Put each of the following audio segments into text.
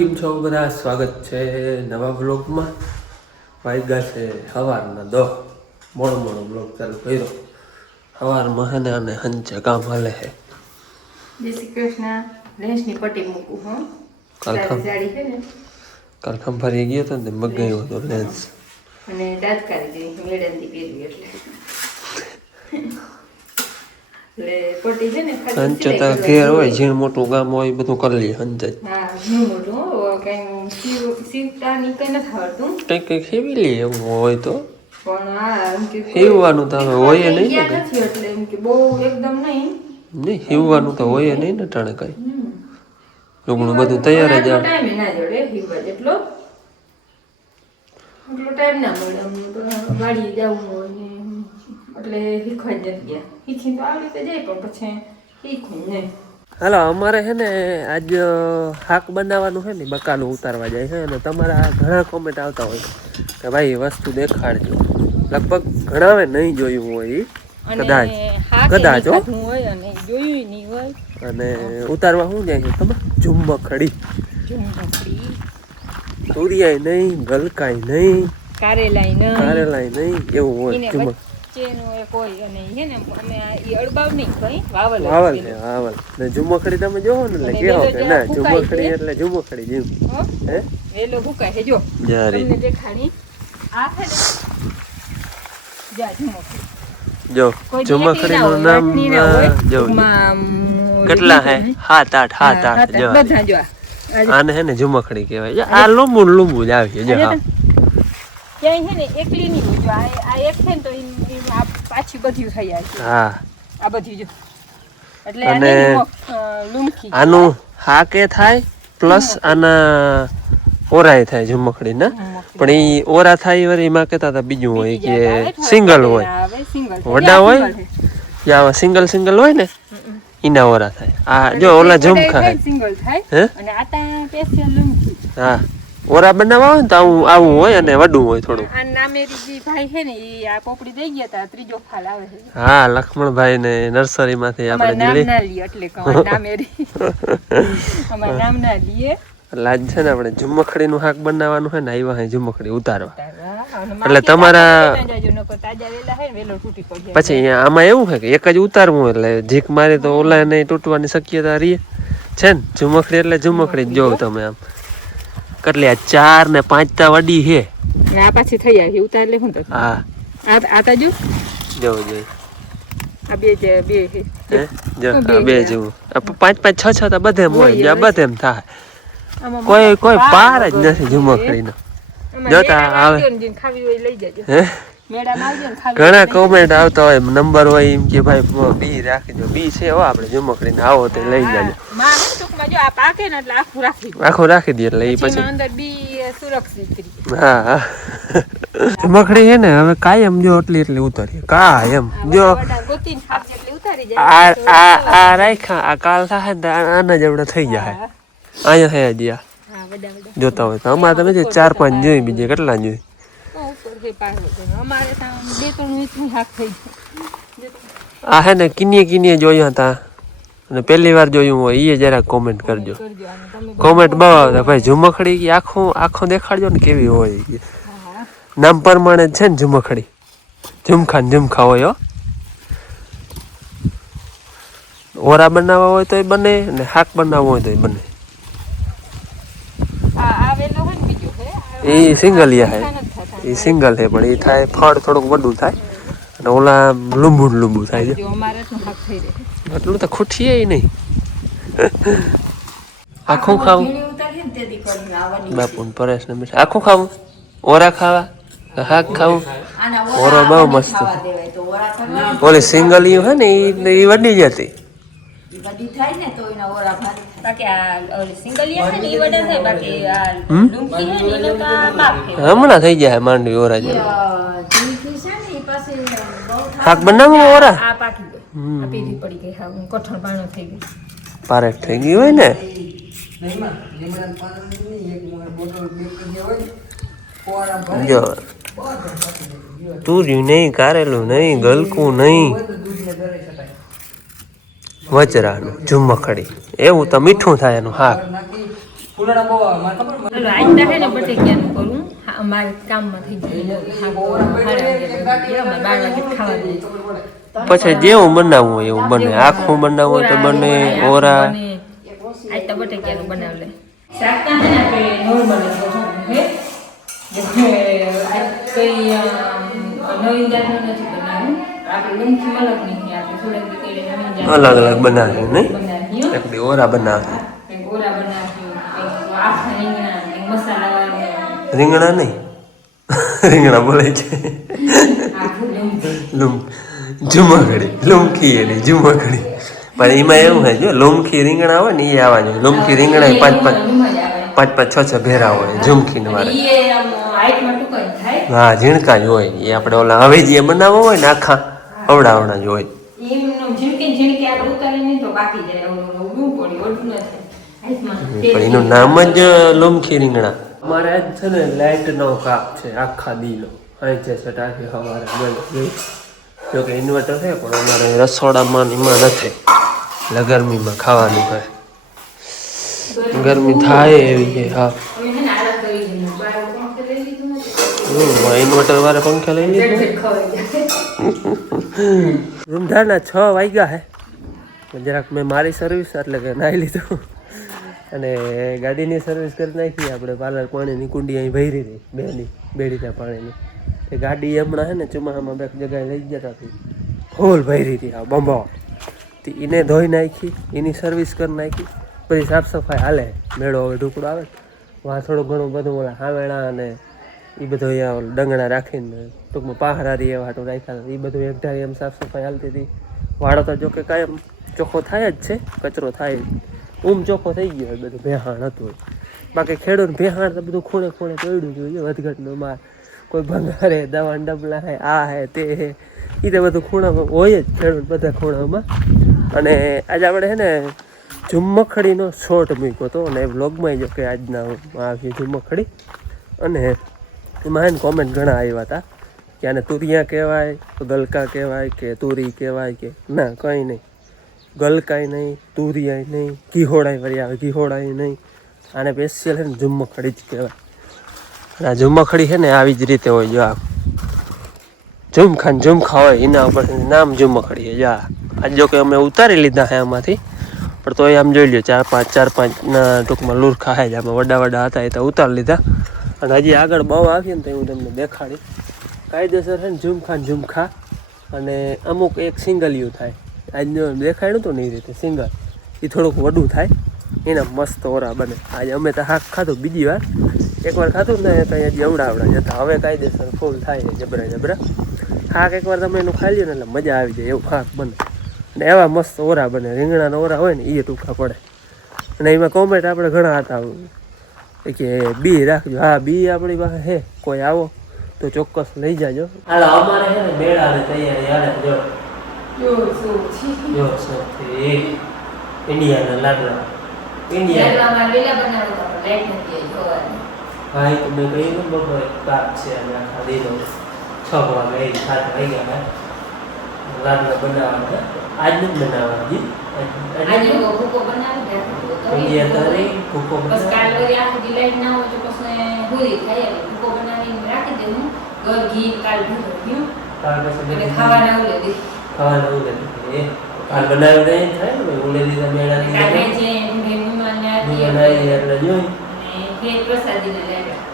કેમ છો બધા? સ્વાગત છે નવા બ્લોગમાં વાગ્યા છે સવારના દો મોડો મોડો બ્લોગ ચાલુ કર્યો. સવારમાં હે ને અને હંચે કામ હાલે છે જય શ્રી કૃષ્ણ. રેશની પટ્ટી મૂકું હું. કાલ ખમ જાડી છે ને. કાલ ખંભારી ગયો હતો ને મગાવ્યો હતો લેન્સ. અને દાંત કાઢી ગઈ. મેડમથી પહેરવી એટલે. તો ઘેર હોય. ઝીણ મોટું ગામ હોય બધું કરી લઈએ કંઈક કંઈક હેવી લઈએ એવું હોય તો. હીવવાનું તો હવે હોય નહીં ને નહીં. સીવવાનું તો હોય નહીં ને ટાણે કઈ. હમ. બધું તૈયાર જ આવે ટાઈમ ના જોડે હીવવા જેટલો એટલો ટાઈમ ના મળે અમને તો વાડીએ જવું હોય ને એટલે શીખવા જ નથી ગયા. શીખી તો આવડી તો જાય પણ પછી શીખવું નહીં હાલો અમારે છે ને આજ શાક બનાવવાનું છે ને બકાલું ઉતારવા જાય છે અને તમારા ઘણા કોમેન્ટ આવતા હોય કે ભાઈ વસ્તુ દેખાડજો. લગભગ ઘણાવે નહીં જોયું હોય કદાચ. કદાચ અને ઉતારવા શું જાય છે તમે ઝુમ્મખડી તુરિયાય નહીં ગલકાય નહીં. કારેલાય નહીં. કારેલાય નહીં એવું હોય એને ઝુમ્મક એક હોય અને છે ને અમે આ અડબાવ નહીં કઈ વાવલ વાવલ છે વાવલ. ને ઝુમ્મખડી તમે જોવો ને એટલે કેવો કે ના ઝુમ્મખડી એટલે ઝુમ્મખડી જેવું હે? વેલો ભૂકાય છે જો. તમને દેખાડી. આ છે ને જા જો નામ જો કેટલા હે? હાથ આઠ હાથ આઠ જો. બધા જો આને હે ને ઝુમખડી કહેવાય. જો આ lumbu લુંબુ જ આવી જો હા. ક્યાંય છે ને એકલી નહીં જો આ એક છે ને તો આ પાછી બધું થઈ જાય છે. હા. આ બધું જો. એટલે અને લૂમખી આનું હાકે થાય પ્લસ આના ઓરાય થાય ઝુમખડી ના પણ ઈ ઓરા થાય વળી એમાં કહેતા હતા બીજું હોય કે સિંગલ હોય. વડા હોય? યા સિંગલ સિંગલ હોય ને ઈના ઓરા થાય. આ જો ઓલા ઝુમખા હે સિંગલ થાય હે? અને આટા સ્પેશિયલ હા. ઓરા બનાવવા હોય ને તો આવું આવું હોય અને વડું હોય થોડું. આ નામેરીજી ભાઈ છે ને એ આ પોપડી દઈ ગયા હતા ત્રીજો ફાલ આવે છે. હા લક્ષ્મણભાઈ ને નર્સરીમાંથી માંથી આપણે નામ ના લઈએ એટલે કહું નામેરી. અમારે નામ ના લઈએ લાજ છે ને આપણે ઝુમખડીનું શાક બનાવવાનું છે ને આવ્યા હે ઝુમખડી ઉતારવા. એટલે તમારા- ને પછી અહીંયા આમાં એવું છે કે એક જ ઉતારવું એટલે જીક મારે તો ઓલા નહીં તૂટવાની શક્યતા રહી. છે ને ઝુમખડી એટલે ઝુમખડી જ જોવો તમે આમ. કેટલી આ ચાર ને પાંચ તા વડી છે આ પાછી થઈ આવી ઉતાર લે હું તો. હા. આ આ તાજો જો. જો આ બે જે બે હે. જો બે આ બે ગયા. જેવું. આ પાંચ પાંચ છ છ તા બધે હોય, મળે બધે એમ થાય. કોઈ કોઈ પાર જ નથી છે. ઝુમખડીનો જોતા આવે. ખાવી હોય લઈ જજો. હે? ઘણા કોમેન્ટ આવતા હોય નંબર હોય એમ કે ભાઈ બી રાખજો બી છે હો આપણે ઝુમખડીને આવો તો લઈ જજો. જાજો હા, માં હું ટૂંકમાં જો આ પાકે ને એટલે આખું રાખી આખું રાખી દઈએ એટલે એ પછી એમાં અંદર બી સુરક્ષિત. હા હા. હે ને હવે કાયમ જો એટલી એટલી ઉતારીએ. કાયમ. જો ઉતારી આ જાય આ આ રાખ્યા આ કાલ થાય ને આના જેવડા થઈ જાય અહીંયા થયા વડા. જોતા હોય તો. અમારે તમે જો ચાર પાંચ જોઈ બીજે કેટલા જોઈ જાય. આ હે ને કિનિયે કિનિયે જોયા હતા. અને પહેલી વાર જોયું હોય એ જરાક કોમેન્ટ કરજો કોમેન્ટ બહુ આવતા ભાઈ ઝુમખડી કે આખું આખો દેખાડજો ને કેવી હોય. નામ પ્રમાણે જ છે ને ઝુમખડી ઝુમખા ને ઝુમખા હોય હો ઓરા બનાવવા હોય તોય બને ને શાક બનાવવું હોય તોય બને આ આ વેલો હોય ને બીજો છે. આ- એ સિંગલિયા હે. એ સિંગલ છે પણ એ થાય ફળ થોડુંક વધુ થાય અને ઓલા લુંબુ લુંબુ થાય છે. એટલું તો ખૂટીએ નહીં. આખું ખાવું. બાપુ પરેશ ને મીઠા આખું ખાવું? ઓરા ખાવા? હાક ખાવું? ઓરો બહુ મસ્ત. ઓલી સિંગલ યુ હોય ને એ વડી જતી થાય ને તો એના ઓરા ભારે તો. હમણાં થઈ જાય માંડવી ઓરા થાય. શાક બનાવવું ઓરા આ પાકી ગઈ હમ. આ પીધી પડી ગઈ હા કઠણ પાણો થઈ ગઈ પારેખ થઈ ગઈ હોય ને? જો. તુર્યું નહીં કારેલું નહીં ગલકું નહીં. વજરાનું ઝુમખડી. એવું તો મીઠું થાય એનું હે. પછી જેવું બનાવવું હોય એવું બને. આખું બનાવવું હોય તો બને ઓરા આપણે અલગ અલગ બનાવ્યું નહીં? એક દી ઓરા બનાવે બનાવ્યું રીંગણા નહીં. રીંગણા બોલે છે. જુમાખડી લુમખી એની જુમાખડી પણ એમાં એવું હોય જો લુમખી રીંગણા હોય ને એ આવવાની લુમખી રીંગણા પાંચ પાંચ પાંચ પાંચ છ છ ભેરા હોય ઝુમખી ને વાળા હા ઝીણકા જ હોય. એ આપણે ઓલા હવે જે બનાવવા હોય ને આખા અવડાવડા જ હોય. પણ એનું નામ જ લોમખી રીંગણા. અમારે આજ છે ને લાઇટ નો કાપ છે આખા દીનો અહીં છે સટાકી સવારે ગઈ જો કે ઇન્વર્ટર છે પણ અમારે રસોડામાં એમાં નથી એટલે ગરમીમાં ખાવાનું કહે ગરમી. થાય એવી છે હા. ઇન્વર્ટર વાળા પંખા લઈ લીધું રૂમધારના છ વાગ્યા હે. જરાક મેં મારી સર્વિસ એટલે કે નાહી લીધું. અને ગાડીની સર્વિસ કરી નાખી, આપણે પાર્લર પાણીની કુંડી અહીં ભરી હતી બેની, બેડીના પાણીની. એ ગાડી હમણાં હે ને ચોમાસામાં બે જગ્યાએ લઈ ગયા હતી ફૂલ ભરી હતી, આ બંબાવા એને ધોઈ નાખી, એની સર્વિસ કરી નાખી. પછી સાફ સફાઈ હાલે, મેળો હવે ઢુકડો આવે. વાસણો ઘણું બધું ઓલા હાવેણા અને એ બધું અહીંયા ડંગણા રાખીને ટૂંકમાં પહારારી એવા હાટું રાખ્યા એ બધું એક ધારી એમ સાફ સફાઈ હાલતી હતી. વાળો તો જોકે કાયમ ચોખ્ખો થાય જ છે, કચરો થાય. જ. ઊમ ચોખ્ખો થઈ ગયો હોય, બધું ભેહાણ હતું બાકી ખેડૂત ભેહાણ તો બધું ખૂણે ખૂણે પડ્યું જોઈએ વધઘટનો માર કોઈ ભંગારે દવા ડબલા હે, આ હે, તે હે. એ તો બધું ખૂણામાં હોય જ ખેડૂત બધા ખૂણામાં. અને આજે આપણે છે ને ઝુમ્મખડીનો શોર્ટ મૂક્યો હતો, અને વ્લોગમાં જો કે આજના આવી ઝુમ્મખડી. અને એમાં એને કોમેન્ટ ઘણા આવ્યા હતા, કે આને તુરિયા કહેવાય, ગલકા કહેવાય, કે તુરી કહેવાય, કે ના, કંઈ નહીં. ગલકાય નહીં તુરિયાય નહીં ઘીહોડાય વળી આવે ઘીહોડાય નહીં. આને સ્પેશિયલ છે ને ઝુમ્મખડી જ કહેવાય. આ ઝુમ્મખડી છે ને આવી જ રીતે હોય, જો આ ઝુમખા ને ઝુમખા હોય, એના ઉપર નામ ઝુમ્મખડી છે, જો આ. જો કે અમે ઉતારી લીધા છે આમાંથી, પણ તોય આમ જોઈ લ્યો, ચાર પાંચ, ચાર પાંચના ટૂંકમાં લુરખા છે જ આમાં વડા વડા હતા એ તો ઉતારી લીધા. અને હજી આગળ બહુ આવીએ ને તો હું તમને દેખાડી. કાયદેસર છે ને ઝુમખા ઝુમખા અને અમુક એક સિંગલ યુ થાય. આજનું દેખાય હતું ને એ રીતે સિંગલ. એ થોડુંક વડું થાય, એના મસ્ત ઓરા બને. આજે અમે તો હાક ખાધું બીજી વાર. એકવાર ખાધું ને કંઈ હજી આવડા જતા, હવે કાયદેસર ફૂલ થાય છે જબરા જબરા. હાક એકવાર તમે એનું ખાઈ લ્યો ને એટલે મજા આવી જાય, એવું હાક બને. અને એવા મસ્ત ઓરા બને, રીંગણાના ઓરા હોય ને એ ટૂંકા પડે. અને એમાં કોમેન્ટ આપણે ઘણા હતા. કે બી રાખજો. હા, બી આપણી પાસે હે કોઈ આવો, તો ચોક્કસ લઈ જાજો. અમારે છે ને મેળાની તૈયારી જો સૌથી ઇન્ડિયાના લાડવા. ઇન્ડિયા હા બનાવો તો મેં કહ્યું ને બપોરે કાપ છે અને આખા દીનો. છ વાગે એ સાત વાગ્યા લાડવા બનાવવાના. આજ નથી બનાવવાના હજી આજ- આજ ઇન્ડિયા તારે ભૂકો બસ કાલ વળી આખી દી લાઈટ ના હોય તો પછી ભૂરી થાય. ભૂકો બનાવીને રાખી દેવું ઘર ઘી કાલ ભૂકો ગયું ત્યાર પછી ખાવાના ઓલે દી. ખાવાનું દીધું. એ કાલ બનાવી દઈએ ને થાય ને ઉલે દીધા મેળા આરતી બનાવી એટલે જોઈ. પ્રસાદીને લાવ્યા.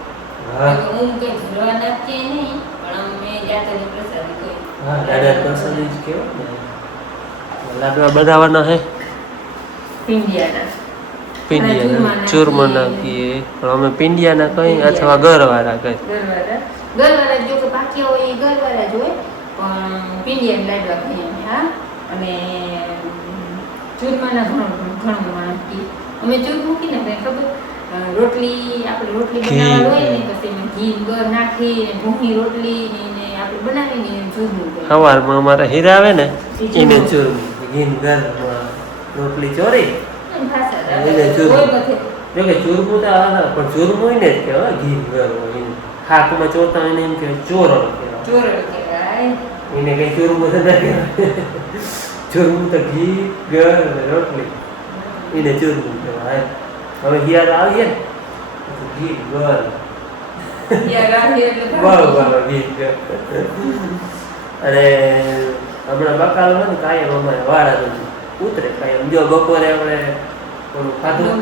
હા. તો હું કઈ ભરવા નાખીએ નહીં પણ અમે જાતે પ્રસાદી કોઈ હા દાદા પ્રસાદી જ કેવો ને. લાડવા બનાવવાના હે. પિંડિયાના. પિંડિયાના. ચૂરમા નાખીએ. પણ અમે પિંડિયાના કઈ અથવા ગરવાળા કઈ ગરવાળા ગરવાળા જો કે પાક્યા હોય ગરવાળા જ હોય. પણ પિંડિયાના લાડવા ખાઈએ હા? અને ચૂરમાના ઘણું ઘણું ઘણું અમે ચૂર મૂકીને ભાઈ ખબર રોટલી આપણે રોટલી. બનાવવા હોય ને પછી એમાં ઘી ગર નાખી ને રોટલી ને એને આપણે બનાવીને એને ચૂર મૂકીએ. સવારમાં અમારા હીરા આવે ને એને ચૂર ઘી ગર રોટલી ચોરી. એને બધે. જો કે ચૂરમું તો આવે પણ ચૂરમું ને જ કહેવાય ઘી ગર એને. શાકમાં ચોરતા હોય ને એમ કહેવાય ચોરણ કહેવાય. ચોરલ કહેવાય. એને કઈ ચોરું બધા ના કહેવાય ચૂરમું તો ઘી ગળ અને રોટલી એને ચૂરમું કહેવાય હવે હિયાર આવીએ ને ગીત ગર અને હમણાં બકાલો હોય ને કાયમ અમારે વાળા ઉતરે કાયમ જો બપોરે આપણે થોડું ખાધું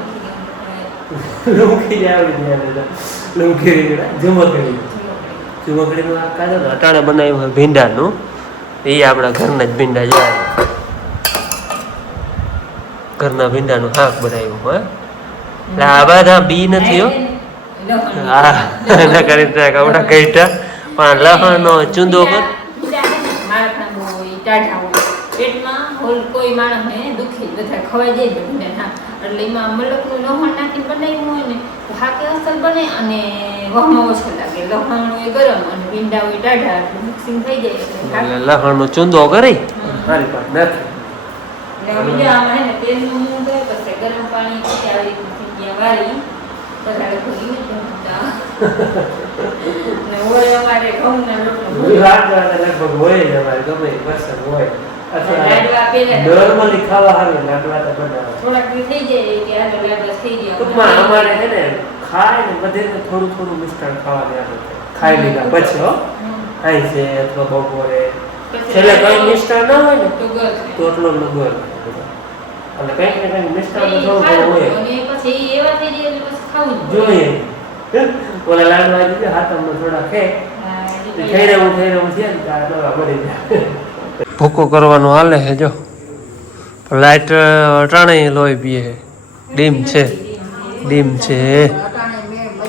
લૂંકી આવડી બધા લુંકી ઝુમકડીમાં આ કાઢો ને અટાણે બનાવ્યું હોય ભીંડાનું. એ આપણા ઘરના જ ભીંડા જાય ઘરના ભીંડાનું હાક બનાવ્યું હોય. એટલે આ બધા બી નથી હો. હા એના કરી કઈટા પણ લસણનો ચૂંદો કર. હોય, પેટમાં હોલ કોઈ માણસને દુખે બધા ખવાઈ જાય ને ભીંડા ના એટલે એમાં મલકનું લહણ નાખીને બનાવ્યું હોય ને તો અસર બને અને વહમો ઓછો લાગે લહણ હોય ગરમ અને ભીંડા હોય ટાઢા એટલે મિક્સિંગ થઈ જાય એટલે લહણ નો ચૂંદો કરી? મારી પાસે નથી એટલે બીજા આમાં હે ને મૂળ દે, પછી ગરમ પાણી પછી આવી રીતનું વાળી ને હોય અમારે લોટનો રાત રાતે લગભગ હોય જ અમારે ગમે વર્ષ હોય. નોર્મલી ખાવા હારું લાડવા તો બનાવે. થોડાક થઈ જાય કે આ લાડવા થઈ ગયા. ટૂંકમાં અમારે છે ને ખાય ને બધે થોડું થોડું મિષ્ટાન ખાવા દે. ખાઈ લીધા પછી હો. ખાય છે અથવા બપોરે. છેલ્લે કઈ મિષ્ટાન ના હોય ને તો એટલો લગો એટલે કંઈક ને કંઈક મિષ્ટાન તો થોડું ઘણું હોય. જોઈએ. ઓલા લાડવા દીધે હાથમાં થોડા ખે થઈ રહ્યું થઈ રહ્યું છે નવા મળી જાય. ભૂકો કરવાનો હાલે છે જો. લાઈટ અટાણે લોહી પીએ ડીમ છે. ડીમ છે.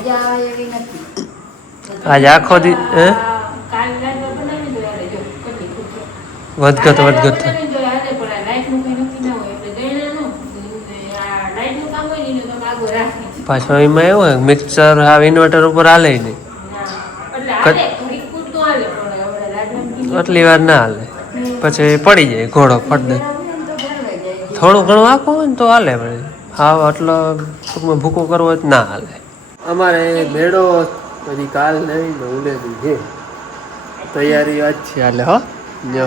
મજા આવે એવી નથી આજે આખો દી હે? વધગત જ. પાછો એમાં એવું હોય મિક્સર આ ઇન્વર્ટર ઉપર હાલે નહીં. આટલી વાર ના હાલે. પછી પડી જાય ઘોડો ફટ દે તો ભરવાઈ જાય થોડું ઘણું આખું હોય ને તો હાલે પણ હા આટલો ટૂંકમાં ભૂકો કરવો હોય તો ના હાલે. અમારે મેળો પછી કાલ નહીં ને ઉલેદી છે. તૈયારી આજ છે. હાલે હો. જો.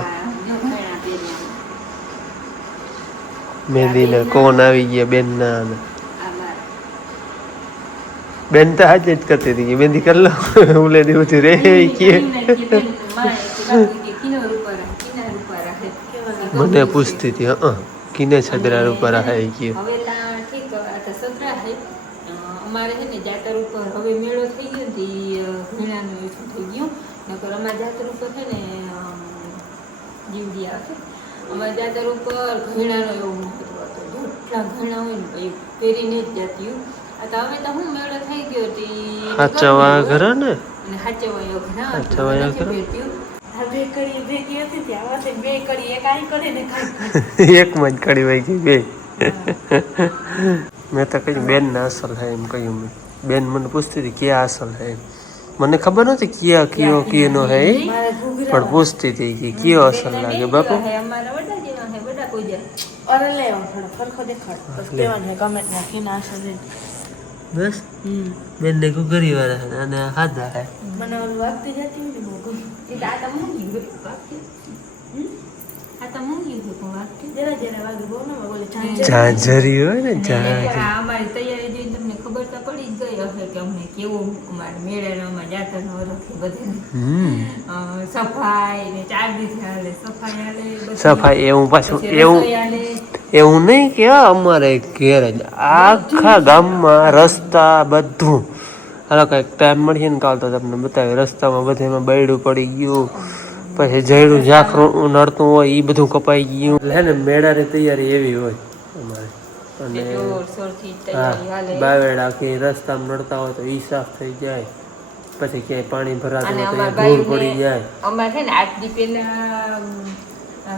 મહેંદી ને કોણ આવી ગયા બેન ના બેન તો આજે જ કરતી હતી કે મહેંદી કરી લો. ઉલેદી ઉઠી રે કે. મને પૂછતી હતી હા કિને છદરા ઉપર આ હે કે હવેલા ઠીક આ તો સદરા છે અ, અમારે છે ને જાતર ઉપર હવે મેળો થઈ ગયો ને તે ઘીણાનું એવું થઈ ગયું? નકર અમારા જાતર ઉપર છે ને જીવડી આવશે. અમારા જાતર ઉપર ઘીણાનો એવો મહત્વ હતો. જેટલા ઘીણા હોય ને એ પહેરીને જ જાતી આ તો હવે તો હું મેળો થઈ ગયો હતી હાચવા ઘર ને? અને હાચવાયો ઘણા કડી ભેગી હતી ત્યાં બે કડી એક આઈ કરે ને એક એકમાં જ કડી વહી બે. મેં તો કહ્યું બેન ના અસલ હે એમ કહ્યું મેં. બેન મને પૂછતી હતી ક્યાં અસલ હે મને ખબર નહોતી ક્યાં કયો કયો હે. પણ પૂછતી હતી કે કયો અસલ લાગે બાપુ? બસ બેન ને ગુગરી વાળા અને ખાધા હે. મને ઓલું હોય ને બહુ ગમે. એ તો આ તો મૂંગી ગયું વાક્ય. હમ? આ તો મૂંગી ગયું પણ વાક્ય. જરા જરા વાગે બહુ ના વાગે ઓલી ઝાંઝર. ઝાંઝરી હોય ને અને ઝાંઝરી આ અમારી તૈયારી જોઈને તમને ખબર તો પડી જ ગઈ હશે કે અમને કેવું અમારે મેળાનો અમારે જાતરનો રખે બધે સફાઈ ને ચાર દિવસે હાલે સફાઈ હાલે સફાઈ એવું પાછું એવું એવું નહીં કે અમારે ઘેર જ આખા ગામમાં રસ્તા બધું હાલો કંઈક ટાઈમ મળીએ ને કાલ તો તમને બતાવી રસ્તામાં બધેમાં બૈડું પડી ગયું પછી જયડું ઝાખરું નડતું હોય એ બધું કપાઈ ગયું. એટલે ને મેળાની તૈયારી એવી હોય અમારે. અને હા તૈયારી હાલે. બાવેડા કે રસ્તામાં નડતા હોય તો એ સાફ થઈ જાય. પછી ક્યાંય પાણી ભરાતું હોય તો એ ધૂળ પડી જાય. અમારે છે ને આઠ દી પહેલા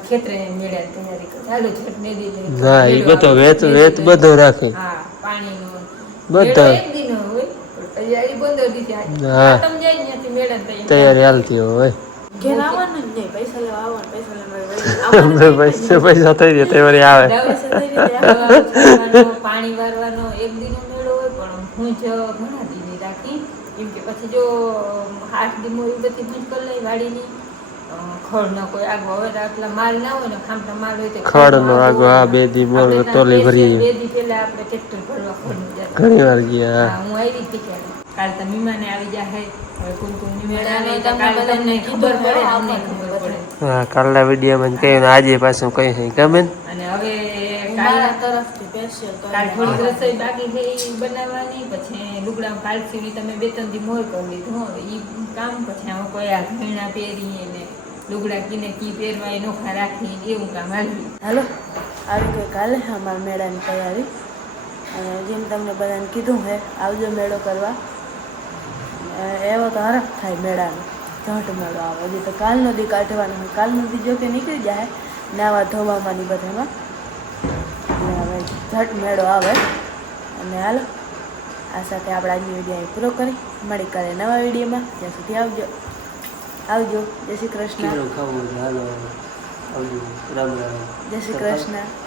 ખેતરે મેળા તૈયારી હા એ બધો. વેત વેત બધો રાખે. હા પાણીનો. બધા. તૈયારી હાલતી હોય. ઘેર આવવાનું જ નહીં પૈસા લેવા આવવાનું પૈસા લેવા વળી પૈસા પૈસા થઈ જાય તૈયારી આવે પાણી વારવાનો એક દિન મેળો હોય પણ હું જ ઘણા દીની રાખી કેમ કે પછી જો આઠ દીમો એ બધી ભૂંજ કરી લઈ વાડીની અ, ખડનો કોઈ આગો હવે આટલા માલ ના હોય ને ખામટા માલ હોય તો ખડનો આગો, આ બે દી. બે દી પહેલા આપણે ટ્રેક્ટર ભરવા ઘણી વાર ગયા હું આવી હતી ત્યારે કાલ તો મીમાને આવી જાય હવે કોણ કોણ મહેમાન આવે તો તમને કાલ તમને ખબર પડે અમને ખબર પડે. હા કાલના વિડીયોમાં કહ્યું ને આજે પાછું કહી હે ગમે અને હવે મારા કાલ તરફથી સ્પેશિયલ કાલ થોડી રસોઈ બાકી છે એ બનાવવાની પછી લુગડા કાલ સીવી તમે બે ત્રણ દી મોર કરી લીધું હવે એ કામ પછી આમાં કોઈ આ ઘીણા પહેરીએ ને લુગડા કીને કી પહેરવા એનો નોખા રાખી એવું કામ આવી હાલો આવી ગઈ કાલે અમારા મેળાની તૈયારી. અને જેમ તમને બધાને કીધું હે આવજો મેળો કરવા. એવો તો હરખ થાય મેળાનો ઝટ મેળો આવે. હજી તો કાલનો નદી કાઢવાનો હોય કાલનો નદી જો કે નીકળી જાય નાવા ધોવામાં ની બધામાં. અને હવે ઝટ મેળો આવે. અને હાલો આ સાથે આપણે આજની વીડિયો પૂરો કરી. મળી કાલે નવા વિડીયોમાં. ત્યાં સુધી આવજો. આવજો. જય શ્રી કૃષ્ણ. જય શ્રી કૃષ્ણ.